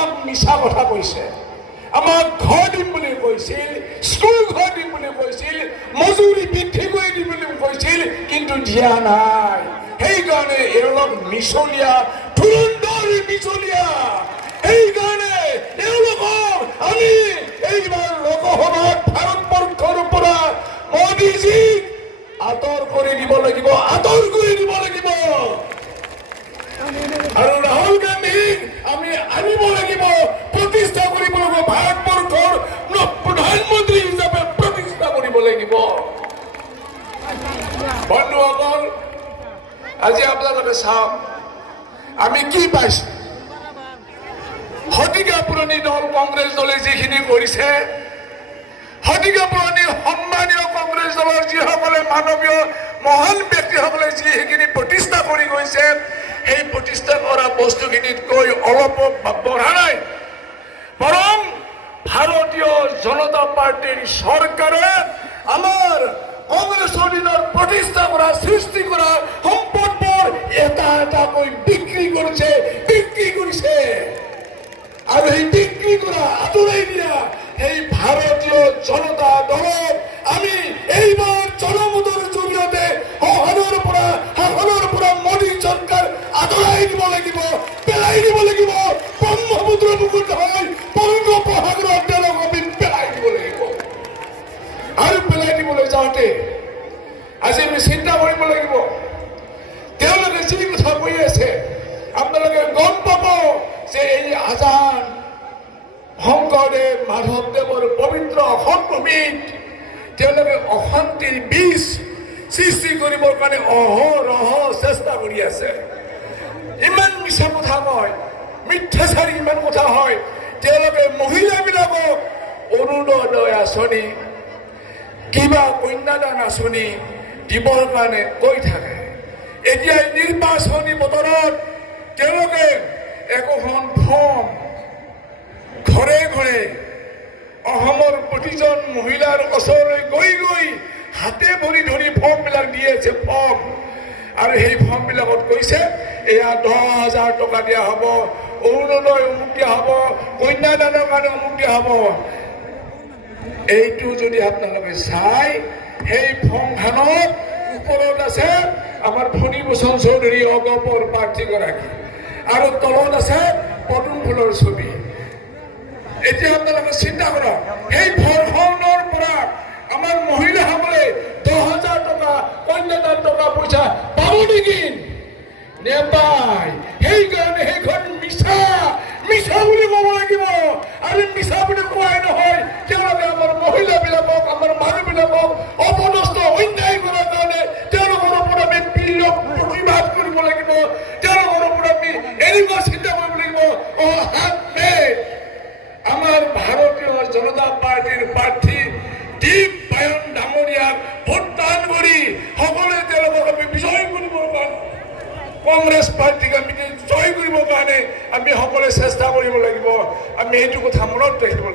আমাক মিছা কথা কৈছে। আমাক ঘৰ দিম বুলি কৈছিল, স্কুল ঘৰ দিম বুলি কৈছিল, মজুৰি বৃদ্ধি কৰি দিম বুলি কৈছিল, কিন্তু দিয়া নাই। সেইকাৰণে এওঁলোক মিছলীয়া, ধুৰন্ধৰ মিছলীয়া। সেইকাৰণে এওঁলোকক আমি এইবাৰ লোকসভাত ভাৰতবৰ্ষৰ পৰা মোদীজীক আঁতৰ কৰি দিব লাগিব, আঁতৰ কৰি দিব লাগিব। আৰু ৰাহুল গান্ধীক আমি আনিব লাগিব, প্ৰতিষ্ঠা কৰিব লাগিব, ভাৰতবৰ্ষৰ প্ৰধানমন্ত্ৰী হিচাপে প্ৰতিষ্ঠা কৰিব লাগিব। বন্ধুসকল, আজি আপোনালোকে চাওক আমি কি পাইছো। শতিকা পুৰণি দল কংগ্ৰেছ দলে যিখিনি কৰিছে, শতিকা পুৰণি সন্মানীয় কংগ্ৰেছ দলৰ যিসকলে মানৱীয় মহান ব্যক্তিসকলে যিখিনি প্ৰতিষ্ঠা কৰি গৈছে, সেই প্ৰতিষ্ঠা কৰা বস্তুখিনিতকৈ অলপ বঢ়া নাই। বৰং ভাৰতীয় জনতা পাৰ্টিৰ চৰকাৰে আমাৰ কংগ্ৰেছৰ দিনৰ প্ৰতিষ্ঠা কৰা, সৃষ্টি কৰা সম্পদবোৰ এটা এটাকৈ বিক্ৰী কৰিছে। আৰু সেই বিক্ৰী কৰা, আঁতৰাই দিয়া সেই ভাৰতীয় জনতা দলক আমি এইবাৰ জনমতৰ জৰিয়তে শাসনৰ পৰা মোদী চৰকাৰ আঁতৰাই দিব লাগিব, পেলাই দিব লাগিব। ব্ৰহ্মপুত্ৰ বুকুত হৈ বংগোপসাগৰত তেওঁলোক আমি পেলাই দিব লাগিব। আৰু পেলাই দিবলৈ যাওঁতে আজি আমি চিন্তা কৰিব লাগিব, তেওঁলোকে যি কথা কৈ আছে আপোনালোকে গম পাব যে এই আজান শংকৰদেৱ মাধৱদেৱৰ পবিত্ৰ অসম ভূমিত তেওঁলোকে অশান্তিৰ বীজ সৃষ্টি কৰিবৰ কাৰণে অহৰহ চেষ্টা কৰি আছে। ইমান মিছা কথা কয়, মিথ্যাচাৰী ইমান কথা হয়। তেওঁলোকে মহিলাবিলাকক অৰুণোদয় আঁচনি, কিবা কন্যাদান আঁচনি দিবৰ কাৰণে কৈ থাকে। এতিয়া নিৰ্বাচনী বতৰত তেওঁলোকে একোখন ফৰ্ম ঘৰে ঘৰে অসমৰ প্ৰতিজন মহিলাৰ ওচৰলৈ গৈ গৈ হাতে ভৰি ধৰি ফৰ্মবিলাক দি আছে, ফৰ্ম। আৰু সেই ফৰ্মবিলাকত কৈছে এয়া 10,000 টকা দিয়া হ'ব, অৰুণোদয় অমুক দিয়া হ'ব, কন্যাদানৰ কাৰণে অমুক দিয়া হ'ব। এইটো যদি আপোনালোকে চাই, সেই ফৰ্মখনত ওপৰত আছে আমাৰ ফণীভূষণ চৌধুৰী অগপৰ প্ৰাৰ্থীগৰাকী, আৰু তলত আছে পদুম ফুলৰ ছবি। এতিয়া আপোনালোকে চিন্তা কৰক, সেই ফৰ্মখনৰ পৰা আমাৰ মহিলাসকলে 10,000 টকা কন্যাদান টকা পইচা পাব নেকি? নেপায়। সেইকাৰণে সেইখন মিছা বুলি ক'ব লাগিব। আৰু মিছা বুলি কোৱাই নহয়, তেওঁলোকে আমাৰ মহিলাবিলাকক, আমাৰ মানুহবিলাকক অপদস্থ অন্যায় কৰাৰ কাৰণে তেওঁলোকৰ ওপৰত আমি প্ৰতিবাদ কৰিব লাগিব। তেওঁলোকৰ ওপৰত আমি এনেকুৱা চিন্তা কৰিব লাগিব, আমাৰ ভাৰতীয় জনতা পাৰ্টিৰ প্ৰাৰ্থী দীপ বায়ন ডাঙৰীয়াক ভোটদান কৰি সকলোৱে তেওঁলোকক আমি বিজয় কৰিবৰ কাৰণে, কংগ্ৰেছ পাৰ্টিক আমি জয় কৰিবৰ কাৰণে আমি সকলোৱে চেষ্টা কৰিব লাগিব। আমি এইটো কথা মনত ৰাখিব লাগিব।